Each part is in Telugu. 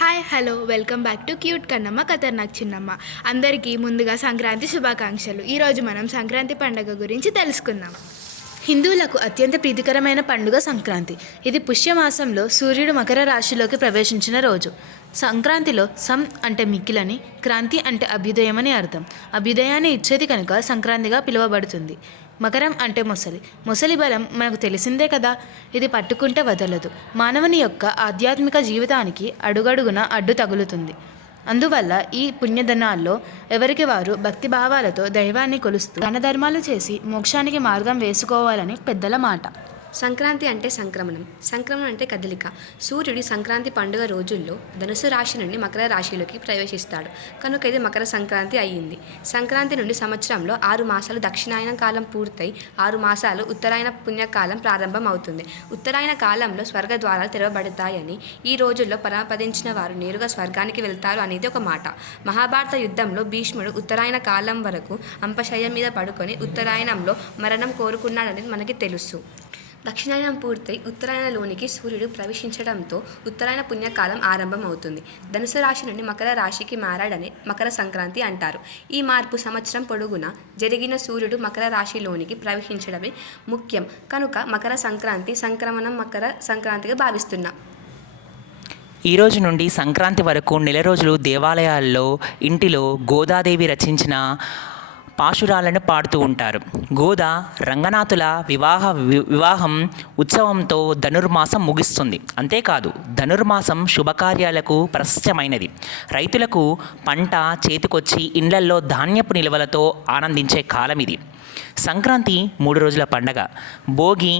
Hi hello welcome back to cute Kannamma ఖతర్నాక్ చిన్నమ్మ. అందరికీ ముందుగా సంక్రాంతి శుభాకాంక్షలు. ఈరోజు మనం సంక్రాంతి పండుగ గురించి తెలుసుకుందాం. హిందువులకు అత్యంత ప్రీతికరమైన పండుగ సంక్రాంతి. ఇది పుష్యమాసంలో సూర్యుడు మకర రాశిలోకి ప్రవేశించిన రోజు. సంక్రాంతిలో సం అంటే మిక్కిలని, క్రాంతి అంటే అభ్యుదయం అని అర్థం. అభ్యుదయాన్ని ఇచ్చేది కనుక సంక్రాంతిగా పిలువబడుతుంది. మకరం అంటే మొసలి. మొసలి బలం మనకు తెలిసిందే కదా. ఇది పట్టుకుంటే వదలదు. మానవుని యొక్క ఆధ్యాత్మిక జీవితానికి అడుగడుగున అడ్డు తగులుతుంది. అందువల్ల ఈ పుణ్యదినాల్లో ఎవరికి వారు భక్తిభావాలతో దైవాన్ని కొలుస్తూ దాన ధర్మాలు చేసి మోక్షానికి మార్గం వేసుకోవాలని పెద్దల మాట. సంక్రాంతి అంటే సంక్రమణం. సంక్రమణం అంటే కదలిక. సూర్యుడి సంక్రాంతి పండుగ రోజుల్లో ధనుసు రాశి నుండి మకర రాశిలోకి ప్రవేశిస్తాడు కనుక ఇది మకర సంక్రాంతి అయ్యింది. సంక్రాంతి నుండి సంవత్సరంలో 6 మాసాలు దక్షిణాయన కాలం పూర్తయి 6 మాసాలు ఉత్తరాయణ పుణ్యకాలం ప్రారంభం అవుతుంది. ఉత్తరాయణ కాలంలో స్వర్గ ద్వారాలు తెరవబడతాయని, ఈ రోజుల్లో పరమపదించిన వారు నేరుగా స్వర్గానికి వెళ్తారు అనేది ఒక మాట. మహాభారత యుద్ధంలో భీష్ముడు ఉత్తరాయణ కాలం వరకు అంపశయ్య మీద పడుకొని ఉత్తరాయణంలో మరణం కోరుకున్నాడనేది మనకి తెలుసు. దక్షిణాయనం పూర్తయి ఉత్తరాయణలోనికి సూర్యుడు ప్రవేశించడంతో ఉత్తరాయణ పుణ్యకాలం ఆరంభం అవుతుంది. ధనుసు రాశి నుండి మకర రాశికి మారాడని మకర సంక్రాంతి అంటారు. ఈ మార్పు సంవత్సరం పొడుగునా జరిగిన సూర్యుడు మకర రాశిలోనికి ప్రవేశించడమే ముఖ్యం కనుక మకర సంక్రాంతి సంక్రమణం మకర సంక్రాంతిగా భావిస్తున్నాం. ఈ రోజు నుండి సంక్రాంతి వరకు నెల రోజులు దేవాలయాల్లో ఇంటిలో గోదాదేవి రచించిన పాశురాలను పాడుతూ ఉంటారు. గోద రంగనాథుల వివాహం ఉత్సవంతో ధనుర్మాసం ముగిస్తుంది. అంతేకాదు ధనుర్మాసం శుభకార్యాలకు ప్రశస్తమైనది. రైతులకు పంట చేతికొచ్చి ఇండ్లల్లో ధాన్యపు నిల్వలతో ఆనందించే కాలం ఇది. సంక్రాంతి 3 రోజుల పండగ. భోగి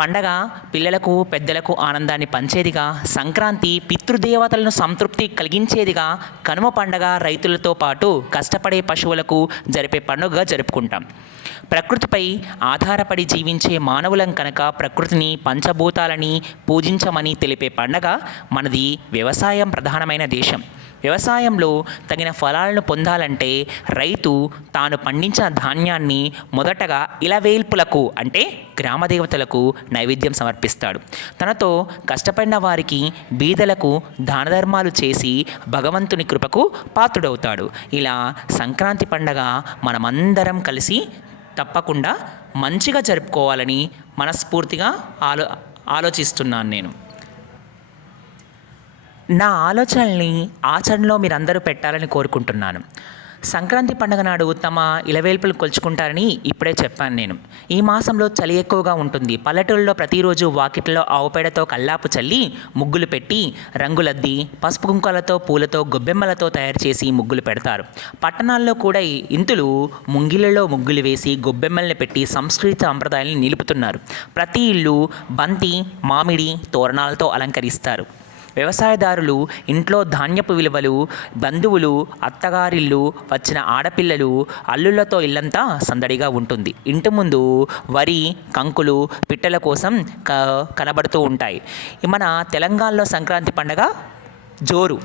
పండగ పిల్లలకు పెద్దలకు ఆనందాన్ని పంచేదిగా, సంక్రాంతి పితృదేవతలను సంతృప్తి కలిగించేదిగా, కనుమ పండగ రైతులతో పాటు కష్టపడే పశువులకు జరిపే పండుగగా జరుపుకుంటాం. ప్రకృతిపై ఆధారపడి జీవించే మానవులం కనుక ప్రకృతిని పంచభూతాలని పూజించమని తెలిపే పండగ మనది. వ్యవసాయం ప్రధానమైన దేశం. వ్యవసాయంలో తగిన ఫలాలను పొందాలంటే రైతు తాను పండించిన ధాన్యాన్ని మొదటగా ఇలవేల్పులకు అంటే గ్రామదేవతలకు నైవేద్యం సమర్పిస్తాడు. తనతో కష్టపడిన వారికి బీదలకు దాన ధర్మాలు చేసి భగవంతుని కృపకు పాత్రుడవుతాడు. ఇలా సంక్రాంతి పండగ మనమందరం కలిసి తప్పకుండా మంచిగా జరుపుకోవాలని మనస్ఫూర్తిగా ఆలోచిస్తున్నాను నేను. నా ఆలోచనల్ని ఆచరణలో మీరందరూ పెట్టాలని కోరుకుంటున్నాను. సంక్రాంతి పండుగ నాడు తమ ఇలవేల్పులు కొలుచుకుంటారని ఇప్పుడే చెప్పాను నేను. ఈ మాసంలో చలి ఎక్కువగా ఉంటుంది. పల్లెటూళ్ళలో ప్రతిరోజు వాకిట్లో ఆవుపేడతో కల్లాపు చల్లి ముగ్గులు పెట్టి రంగులద్ది పసుపు కుంకాలతో పూలతో గొబ్బెమ్మలతో తయారు చేసి ముగ్గులు పెడతారు. పట్టణాల్లో కూడా ఇంతులు ముంగిళ్ళలో ముగ్గులు వేసి గొబ్బెమ్మల్ని పెట్టి సంస్కృతి సంప్రదాయాలను నిలుపుతున్నారు. ప్రతి ఇల్లు బంతి మామిడి తోరణాలతో అలంకరిస్తారు. వ్యవసాయదారులు ఇంట్లో ధాన్యపు విలువలు, బంధువులు, అత్తగారిల్లు, వచ్చిన ఆడపిల్లలు, అల్లుళ్లతో ఇల్లంతా సందడిగా ఉంటుంది. ఇంటి ముందు వరి కంకులు పిట్టల కోసం కనబడుతూ ఉంటాయి. మన తెలంగాణలో సంక్రాంతి పండగ జోరు.